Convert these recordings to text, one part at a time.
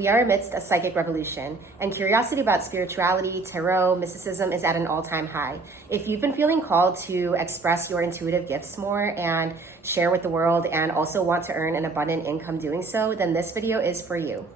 We are amidst a psychic revolution, and curiosity about spirituality, tarot, mysticism is at an all-time high. If you've been feeling called to express your intuitive gifts more and share with the world and also want to earn an abundant income doing so, then this video is for you.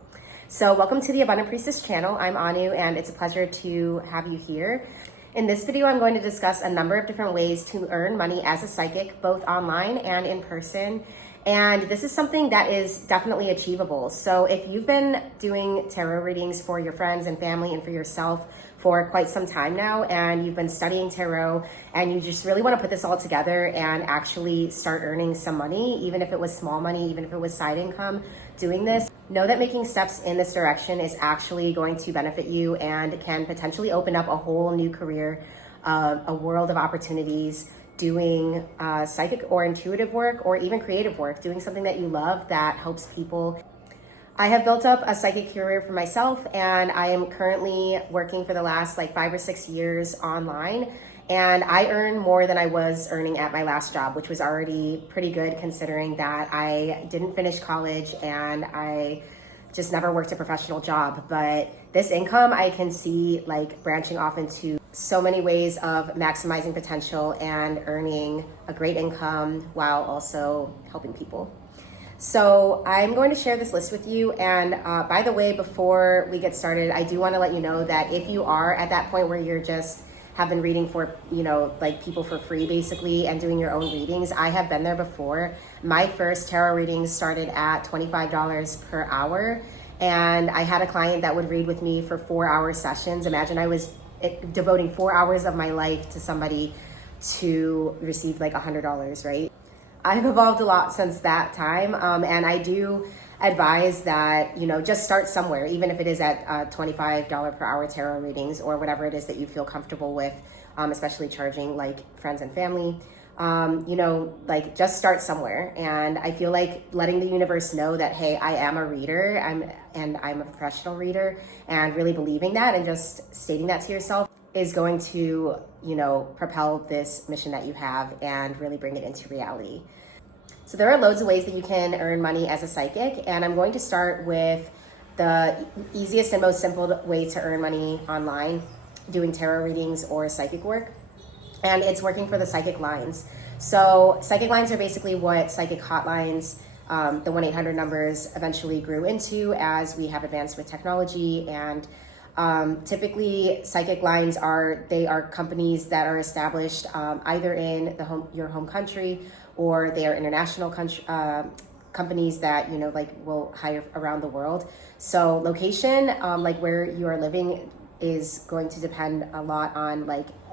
So welcome to the Abundant Priestess channel. I'm Anu, and it's a pleasure to have you here. In this video, I'm going to discuss a number of different ways to earn money as a psychic, both online and in person. And this is something that is definitely achievable. So if you've been doing tarot readings for your friends and family and for yourself for quite some time now, and you've been studying tarot and you just really want to put this all together and actually start earning some money, even if it was small money, even if it was side income doing this, know that making steps in this direction is actually going to benefit you and can potentially open up a whole new career, a world of opportunities, doing psychic or intuitive work or even creative work, doing something that you love that helps people. I have built up a psychic career for myself, and I am currently working for the last 5 or 6 years online, and I earn more than I was earning at my last job, which was already pretty good considering that I didn't finish college and I just never worked a professional job. But this income I can see branching off into so many ways of maximizing potential and earning a great income while also helping people. So I'm going to share this list with you. And by the way, before we get started, I do want to let you know that if you are at that point where you're just have been reading for, people for free basically and doing your own readings, I have been there before. My first tarot readings started at $25 per hour. And I had a client that would read with me for 4-hour sessions. Imagine I was devoting 4 hours of my life to somebody to receive $100, right? I've evolved a lot since that time. And I do advise that, just start somewhere, even if it is at $25 per hour tarot readings or whatever it is that you feel comfortable with, especially charging friends and family. Just start somewhere. And I feel like letting the universe know that, hey, I am a reader, I'm a professional reader, and really believing that and just stating that to yourself is going to, propel this mission that you have and really bring it into reality. So there are loads of ways that you can earn money as a psychic, and I'm going to start with the easiest and most simple way to earn money online, doing tarot readings or psychic work. And it's working for the psychic lines. So psychic lines are basically what psychic hotlines, the 1-800 numbers, eventually grew into as we have advanced with technology. And typically psychic lines are companies that are established either in your home country, or they are international companies that will hire around the world. So location, where you are living, is going to depend a lot on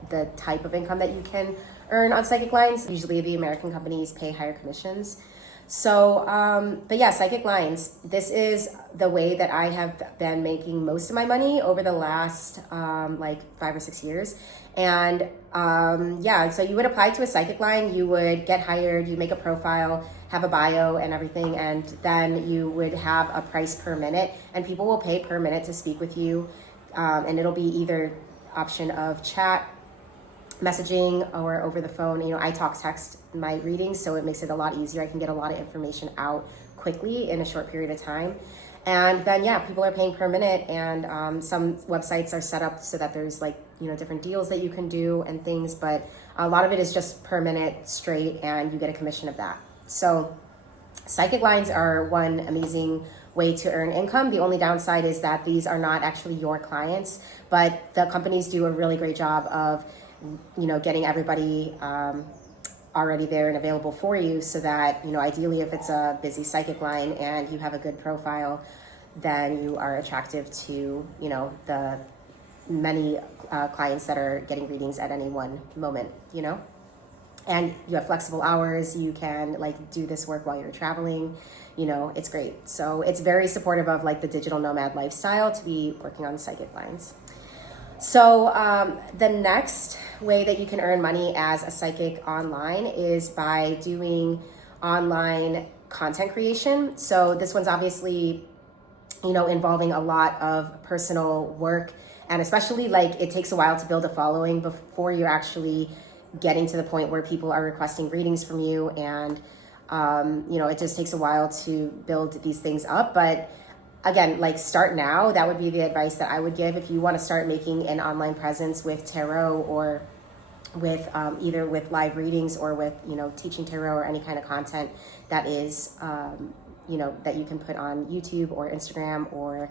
the type of income that you can earn on psychic lines. Usually the American companies pay higher commissions. So, but yeah, psychic lines, this is the way that I have been making most of my money over the last 5 or 6 years. And so you would apply to a psychic line, you would get hired, you make a profile, have a bio and everything, and then you would have a price per minute, and people will pay per minute to speak with you. And it'll be either option of chat, messaging, or over the phone. I talk text my readings, so it makes it a lot easier. I can get a lot of information out quickly in a short period of time. And then, people are paying per minute, and some websites are set up so that there's different deals that you can do and things, but a lot of it is just per minute straight, and you get a commission of that. So psychic lines are one amazing way to earn income. The only downside is that these are not actually your clients, but the companies do a really great job of getting everybody already there and available for you, so that ideally if it's a busy psychic line and you have a good profile, then you are attractive to the many clients that are getting readings at any one moment, and you have flexible hours. You can do this work while you're traveling. It's great. So it's very supportive of the digital nomad lifestyle to be working on psychic lines. So the next way that you can earn money as a psychic online is by doing online content creation. So this one's obviously, involving a lot of personal work, and especially it takes a while to build a following before you're actually getting to the point where people are requesting readings from you. And it just takes a while to build these things up. But again, like start now. That would be the advice that I would give if you want to start making an online presence with tarot, or with either with live readings, or with, teaching tarot, or any kind of content that is, that you can put on YouTube or Instagram or,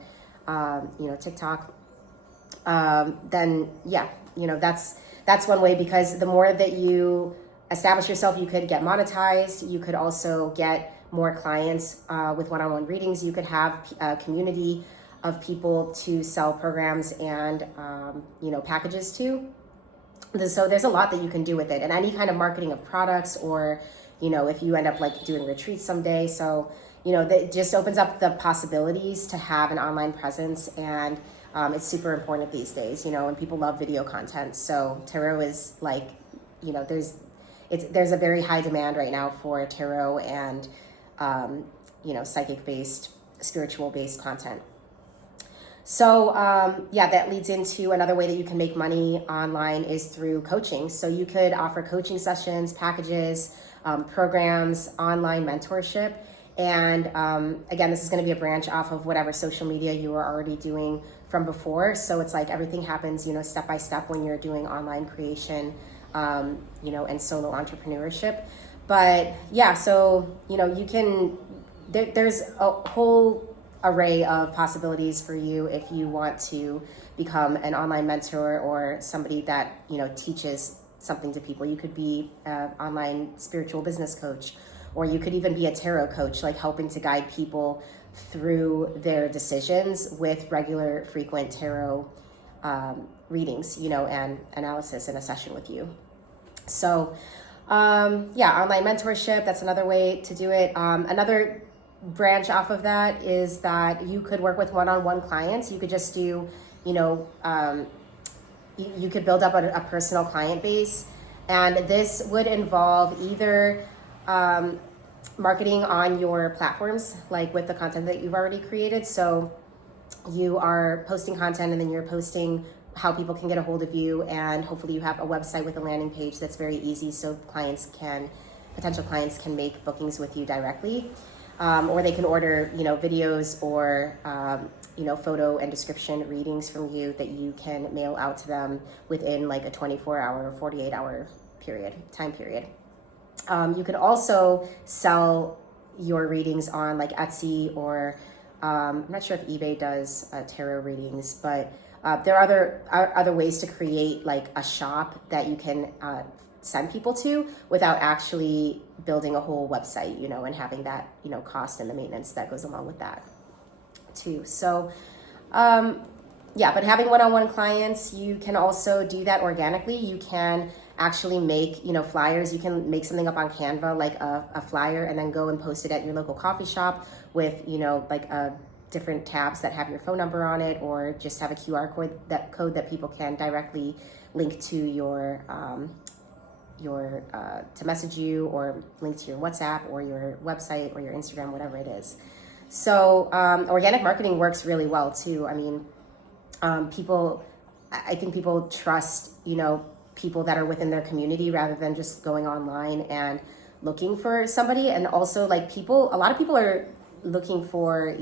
TikTok. Then yeah, that's one way, because the more that you establish yourself, you could get monetized. You could also get more clients with one-on-one readings. You could have a community of people to sell programs and packages to. So there's a lot that you can do with it, and any kind of marketing of products, or if you end up like doing retreats someday. So that just opens up the possibilities to have an online presence, and it's super important these days, and people love video content. So tarot is like, there's a very high demand right now for tarot and psychic-based, spiritual-based content. So that leads into another way that you can make money online is through coaching. So you could offer coaching sessions, packages, programs, online mentorship. And again, this is going to be a branch off of whatever social media you were already doing from before. So it's like everything happens, step by step when you're doing online creation, and solo entrepreneurship. But yeah, so, you can, there's a whole array of possibilities for you if you want to become an online mentor, or somebody that, teaches something to people. You could be an online spiritual business coach, or you could even be a tarot coach, like helping to guide people through their decisions with regular, frequent tarot readings, and analysis in a session with you. So online mentorship, that's another way to do it. Another branch off of that is that you could work with one-on-one clients. You could just do, you could build up a personal client base, and this would involve either marketing on your platforms, like with the content that you've already created. So you are posting content, and then you're posting how people can get a hold of you, and hopefully you have a website with a landing page that's very easy, so potential clients can make bookings with you directly. Or they can order, videos or, photo and description readings from you that you can mail out to them within like a 24-hour or 48-hour time period. You could also sell your readings on like Etsy, or I'm not sure if eBay does tarot readings, but there are other ways to create like a shop that you can send people to without actually building a whole website, and having that, cost and the maintenance that goes along with that too. So, but having one-on-one clients, you can also do that organically. You can actually make, flyers. You can make something up on Canva, like a flyer, and then go and post it at your local coffee shop with, different tabs that have your phone number on it, or just have a QR code that people can directly link to your to message you, or link to your WhatsApp or your website or your Instagram, whatever it is. So organic marketing works really well too. I mean, I think people trust, people that are within their community rather than just going online and looking for somebody. And also like a lot of people are looking for,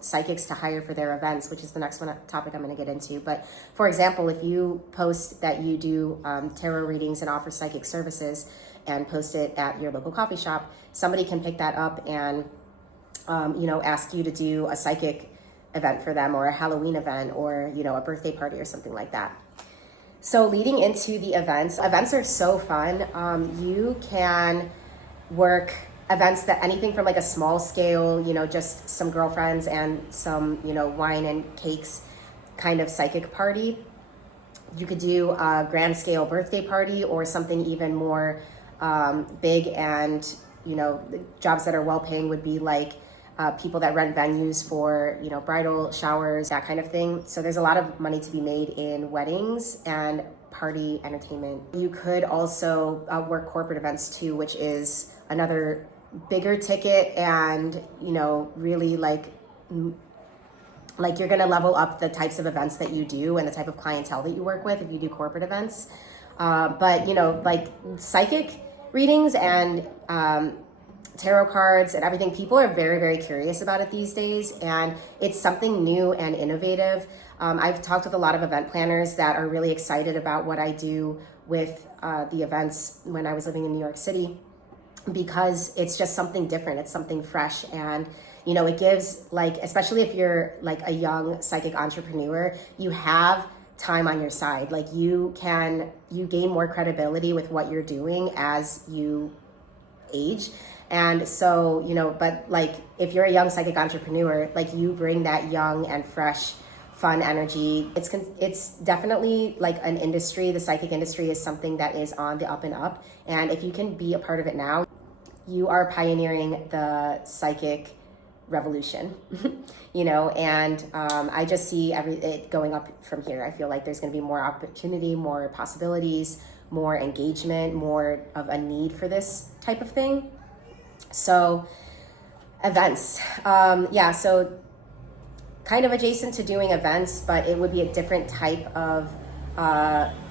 psychics to hire for their events, which is the next topic I'm going to get into. But for example, if you post that you do tarot readings and offer psychic services, and post it at your local coffee shop, somebody can pick that up and, ask you to do a psychic event for them, or a Halloween event, or, a birthday party or something like that. So leading into the events are so fun. You can work events that anything from like a small scale, just some girlfriends and some, wine and cakes kind of psychic party. You could do a grand scale birthday party, or something even more big, and, jobs that are well paying would be like people that rent venues for, bridal showers, that kind of thing. So there's a lot of money to be made in weddings and party entertainment. You could also work corporate events too, which is another bigger ticket, and really like you're going to level up the types of events that you do and the type of clientele that you work with if you do corporate events. But like psychic readings and tarot cards and everything. People are very, very curious about it these days, and it's something new and innovative. I've talked with a lot of event planners that are really excited about what I do with the events when I was living in New York City, because it's just something different. It's something fresh. And, you know, it gives, like, especially if you're like a young psychic entrepreneur, you have time on your side. Like you gain more credibility with what you're doing as you age. And so, you know, but like if you're a young psychic entrepreneur, like you bring that young and fresh, fun energy. It's definitely like an industry. The psychic industry is something that is on the up and up. And if you can be a part of it now, you are pioneering the psychic revolution, you know, and I just see it going up from here. I feel like there's going to be more opportunity, more possibilities, more engagement, more of a need for this type of thing. So events, so kind of adjacent to doing events, but it would be a different type of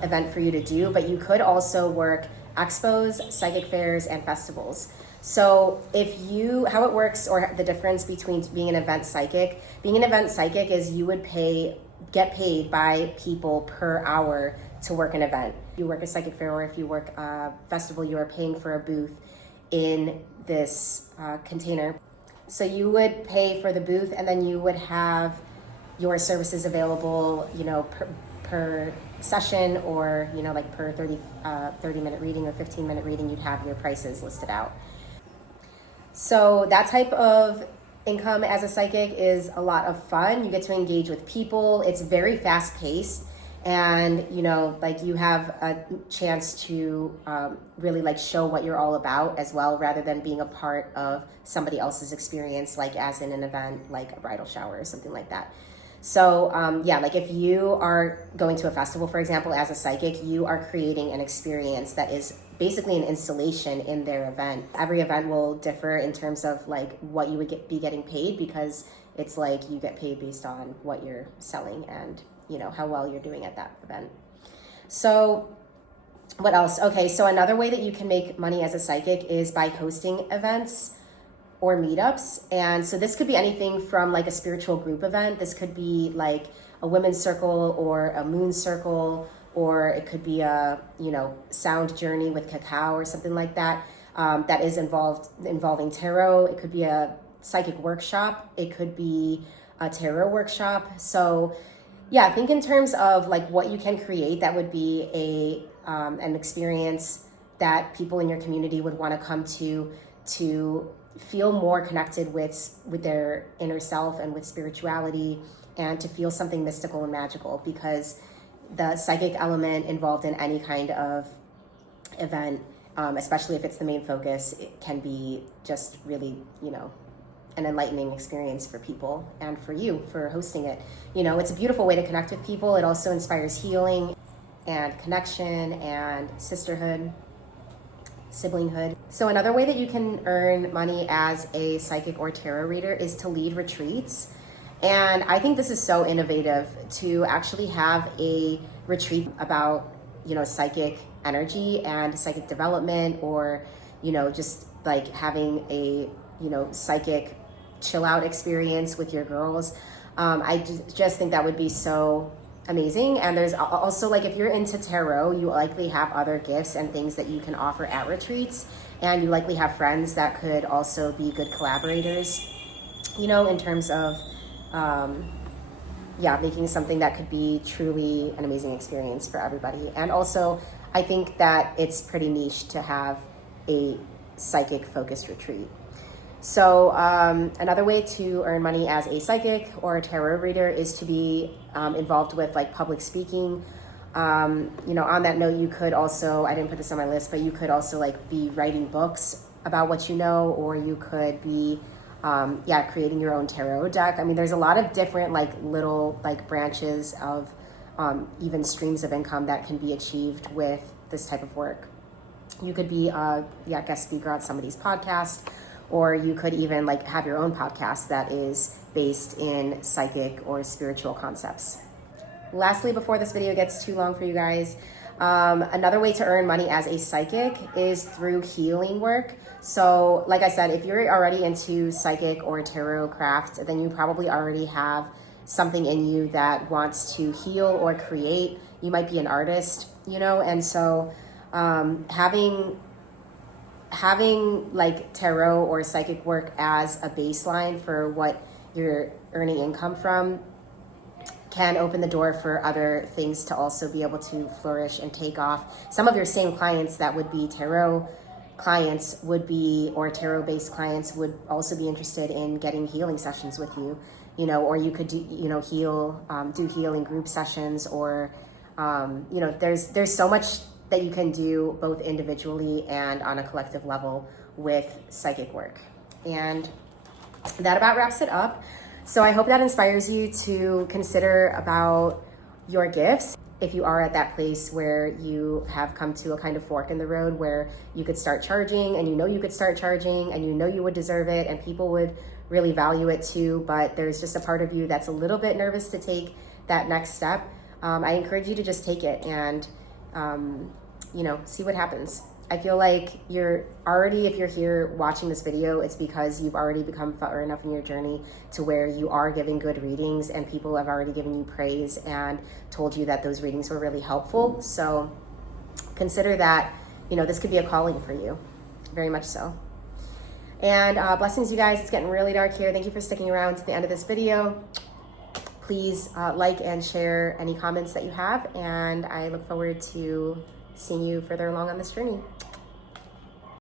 event for you to do. But you could also work expos, psychic fairs, and festivals. So how it works, or the difference between being an event psychic is you would get paid by people per hour to work an event. If you work a psychic fair, or if you work a festival, you are paying for a booth in this container. So you would pay for the booth, and then you would have your services available, you know, per session, or, you know, like per 30-minute reading or 15-minute reading, you'd have your prices listed out. So that type of income as a psychic is a lot of fun. You get to engage with people. It's very fast paced. And, you know, like you have a chance to really like show what you're all about as well, rather than being a part of somebody else's experience, like as in an event, like a bridal shower or something like that. So like if you are going to a festival, for example, as a psychic, you are creating an experience that is basically an installation in their event. Every event will differ in terms of like what you would be getting paid, because it's like you get paid based on what you're selling and, you know, how well you're doing at that event. So what else? Okay, so another way that you can make money as a psychic is by hosting events or meetups. And so this could be anything from like a spiritual group event. This could be like a women's circle or a moon circle, or it could be a, you know, sound journey with cacao or something like that, that is involving tarot. It could be a psychic workshop. It could be a tarot workshop. So yeah, think in terms of like what you can create that would be an experience that people in your community would want to come to feel more connected with their inner self and with spirituality, and to feel something mystical and magical, because the psychic element involved in any kind of event, especially if it's the main focus, it can be just really, you know, an enlightening experience for people and for you for hosting it. You know, it's a beautiful way to connect with people. It also inspires healing and connection and sisterhood, siblinghood. So another way that you can earn money as a psychic or tarot reader is to lead retreats. And I think this is so innovative, to actually have a retreat about, you know, psychic energy and psychic development, or, you know, just like having a, you know, psychic chill out experience with your girls. I just think that would be so amazing. And there's also, like, if you're into tarot, you likely have other gifts and things that you can offer at retreats, and you likely have friends that could also be good collaborators, you know, in terms of making something that could be truly an amazing experience for everybody. And also, I think that it's pretty niche to have a psychic focused retreat. So another way to earn money as a psychic or a tarot reader is to be involved with like public speaking. You know, on that note, you could also, I didn't put this on my list, but you could also like be writing books about what you know, or you could be creating your own tarot deck. I mean, there's a lot of different like little like branches of even streams of income that can be achieved with this type of work. You could be a guest speaker on somebody's podcast, or you could even like have your own podcast that is based in psychic or spiritual concepts. Lastly, before this video gets too long for you guys, Another way to earn money as a psychic is through healing work. So like I said, if you're already into psychic or tarot craft, then you probably already have something in you that wants to heal or create. You might be an artist, you know, and so having like tarot or psychic work as a baseline for what you're earning income from can open the door for other things to also be able to flourish and take off. Some of your same clients that would be tarot clients would be, or tarot based clients would also be interested in getting healing sessions with you, you know, or you could do, you know, do healing group sessions, or, you know, there's so much that you can do both individually and on a collective level with psychic work. And that about wraps it up. So I hope that inspires you to consider about your gifts. If you are at that place where you have come to a kind of fork in the road where you could start charging, and you know you could start charging, and you know you would deserve it, and people would really value it too, but there's just a part of you that's a little bit nervous to take that next step, I encourage you to just take it and, you know, see what happens. I feel like if you're here watching this video, it's because you've already become far enough in your journey to where you are giving good readings, and people have already given you praise and told you that those readings were really helpful. So consider that, you know, this could be a calling for you, very much so. And blessings, you guys. It's getting really dark here. Thank you for sticking around to the end of this video. Please like and share any comments that you have, and I look forward to seeing you further along on this journey.